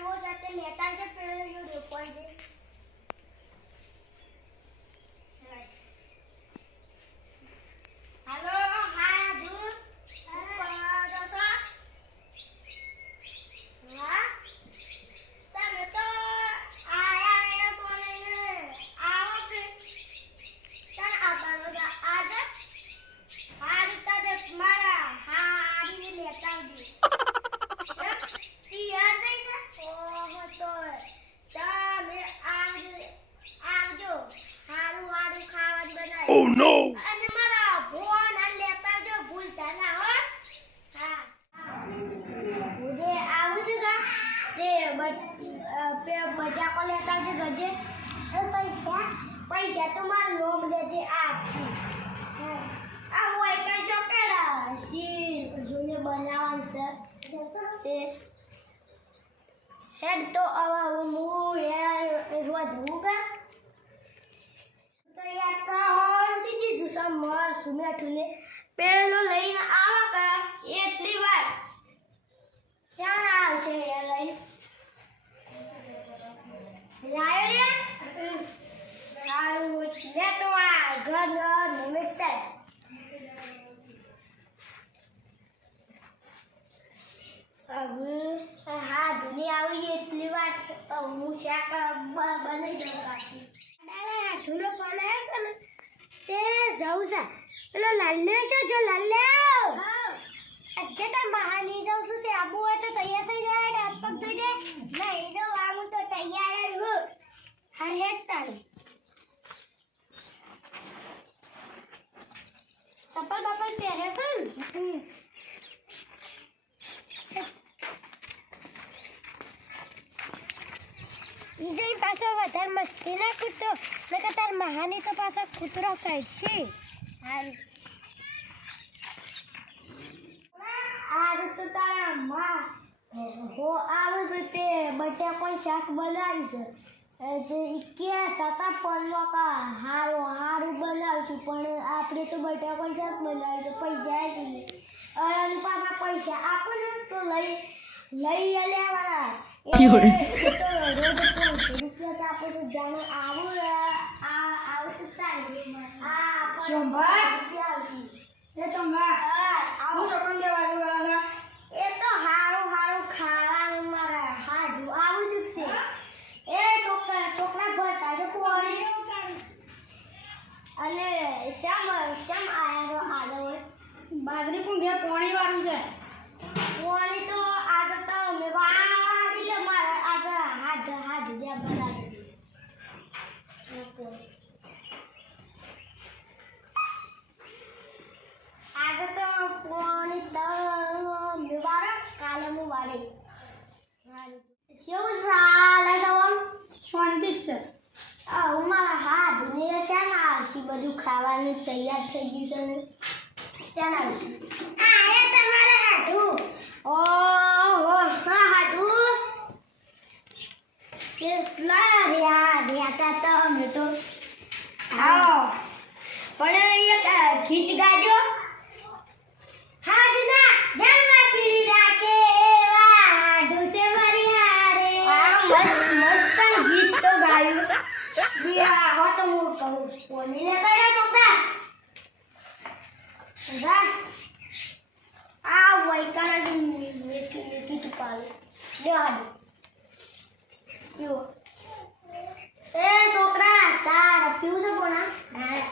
वो साथे लेता से पेड़ जो देखो दे हेलो हाय दू दोसा हां તમે તો આયા સોને આવો કે તને આબાનો છે આજે હારી તને મારા હારી લેતા આવજો યાર નહીં છે ઓહો તો તમે આવજો હારું હારું ખાવાનું બનાવી Oh no! અને મારા ફોન આ લેતા આવજો ભૂલતા ના હો હા હું આવું છું કા જે બજા કો લેતા આવજો ગજે પૈસા તો મારું લોમ લેજે આ હું એક ચોકડા સી જોને બનાવવાનું છે તે હેડ તો હવે હું રોજ હુંગા તો યાર કહો દીધી સમ મસ્ત મેઠું ને પેલો લઈને આવો કા એટલી વાર ક્યાં આવશે યાર લઈ લાયો રે હારું લે તો આ ઘર નિમિત્તે હા ધૂની આવી એટલી વાત હું શાક બનાવી દઉં કાકી ધૂનો બનાવ્યો છે ને તે જવું છે પેલો લાલ્લે છે જો લાલ્લે આજે તાર મહાની જાઉં છું તે આબુ હોય તો તૈયાર થઈ જાય હાથ પગ ધોઈ દે નહીં તો આવું તો તૈયાર જ હું હા હેડ તારે ચપ્પલ બપ્પલ પહેરે છે ને વિજય પાછો વધારે મસ્તી ના કૂદતો નકર તાર મહાની તો પાછો કૂતરો કાઢશે હાલ તો તારા માં હો આવું છે તે બટાકો શાક બનાવ્યું છે તે કે તાતા ફોનમાં કા હારું બનાવશું પણ આપણે તો બટાકો શાક બનાવ્યું છે પૈસા જ નહીં અને પાછા પૈસા આપો ને તો લઈ લેવાના રૂપિયા આપો છો જાણે આવું તો તારી એ તો હારું ખાવાનું મારા હાડું આવું છું તે એ છોકરા ભરતા છે કોણી અને શમ આયા છો આલો બાજરી પણ ઘેર પોણી વાળું છે પોણી તો આગળ તો અમે વાળી લે મારા આગળ હાડ દે બનાવી આગળ તો પોણી તો મેવારા કાલે હું વાળી શું ચાલે તો શાંતિ જ છે હું મારા હાથ ને ત્યાં આવશે બધું ખાવાનું તૈયાર થઈ ગયું છે ત્યાં આવશે આયા તમારા હાડું ઓહો હા હાડું કેટલા રહ્યા તો અમે તો આવો પણ એક ગીત ગાજો હાડના જન્મથી રાખે વાડું છે મારી હારે મસ્ત ગીત તો ગાયું બિયા હો તો હું કહું કોની લે કયા છોકરા જા આ વૈકાના છે મેકી ટુપાલે લે હાડું યો એ છોકરા તાર પીવું છે કોના હા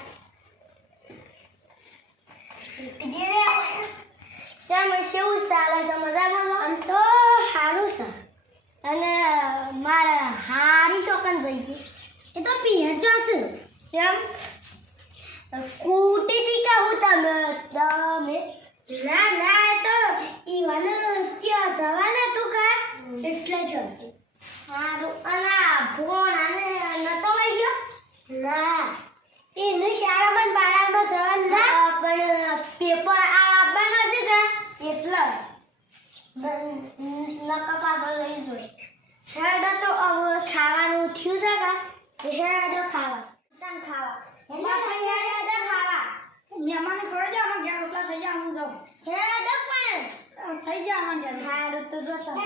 કેવું ચાલે છે મજામાં આમ તો સારું છે અને મારા હારી ચોકન જઈ હતી એ તો પીએ જશે એમ કૂટી હતી કહું તમે ના એ તો ઈવાને ત્યાં જવાના તું કા એટલે જશે સારું અને ફોન આને નતો લઈ ગયો ના એને શાળામાં બારામાં જવાનું ના પણ પેપર આપવાના છે કા એટલે નકા પાગલ લઈ જોઈ હેડ તો ખાવાનું થયું છે કા હેડ ખાવા તન ખાવા એમાં હેડ ખાવા મહેમાન ઘરે જ આમાં ગયા રોટલા થઈ જાય હું જાઉં હેડ પણ થઈ જાય આમાં હારું તો જો તમે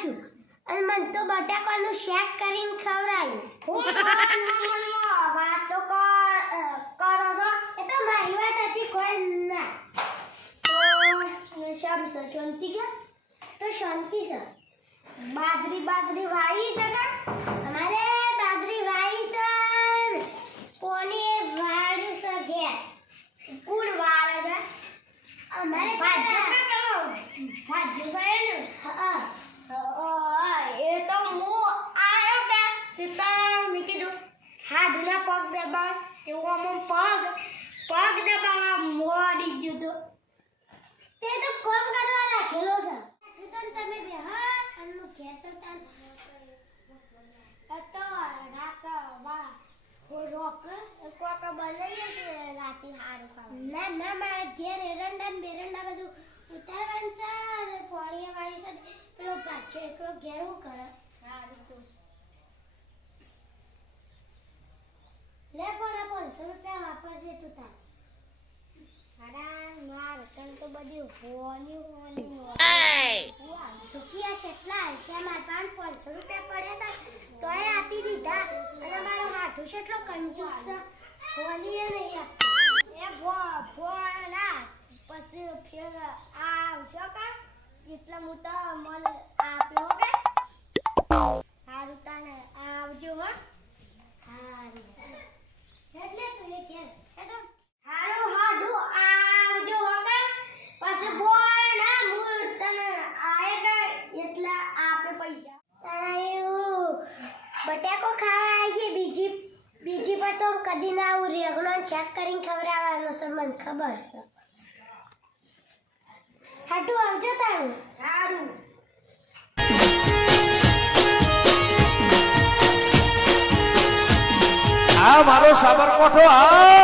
છું અને મને તો બટાકાનું શાક કરીને ખવડાવ્યું. વાત તો કરો છો. એ તો મારી વાત હતી, કોઈ ના. તો શામ છે શાંતિ કે? તો શાંતિ છે. બાજરી વાવી છે કે? અમારે બાજરી વાવી છે. કોની વાડ્યું છે ઘેર? કુણ વારે છે? અમારે ભાજ્યો છે ને. હા એ તો હું આવ્યો કે પિતા મેં કીધું હાડુના પગ દબાવ તેવું અમુક પગ દબાવવા મોડી ગયું તો તે તો કોમ કરવા રાખેલો છે. તમે બે હા અન્નું ઘેર તો તાન તો રાત વા રોક કોક બનાવીએ છે રાતે હારું ખાવા. ના મારા ઘેર એરંડા ને બેરંડા બધું ઉતારવાનું છે અને કોણીએ વાળી છે પેલો પાછો એકલો ઘેર હું કરે. સારું તો લે પણ 500 રૂપિયા વાપરજે તું તાર. માર તન તો બધી હોની સુકિયા કેટલા છે માર 500 રૂપિયા પડ્યા હતા તોય આપી દીધા અને મારો હાથું કેટલો કંજૂસ છે. હોની એ નહીં આપતી એ ભોના પછી ફેર આવજો કા એટલા હું તો મને આપ્યો કે સારું તને આવજો હો. સારું એટલે તું એ ઘેર હેડો હારું આવજો હો કે પછી ભોના હું તને આય કે એટલા આપે પૈસા. તારા બટાકો ખાવા આવીએ બીજી પર તો કદી ના આવું રેગણો ચેક કરીને ખવડાવવાનો છે મને ખબર છે. હાટું આવજો તારું. સારું આ મારો સાબરકોઠો આ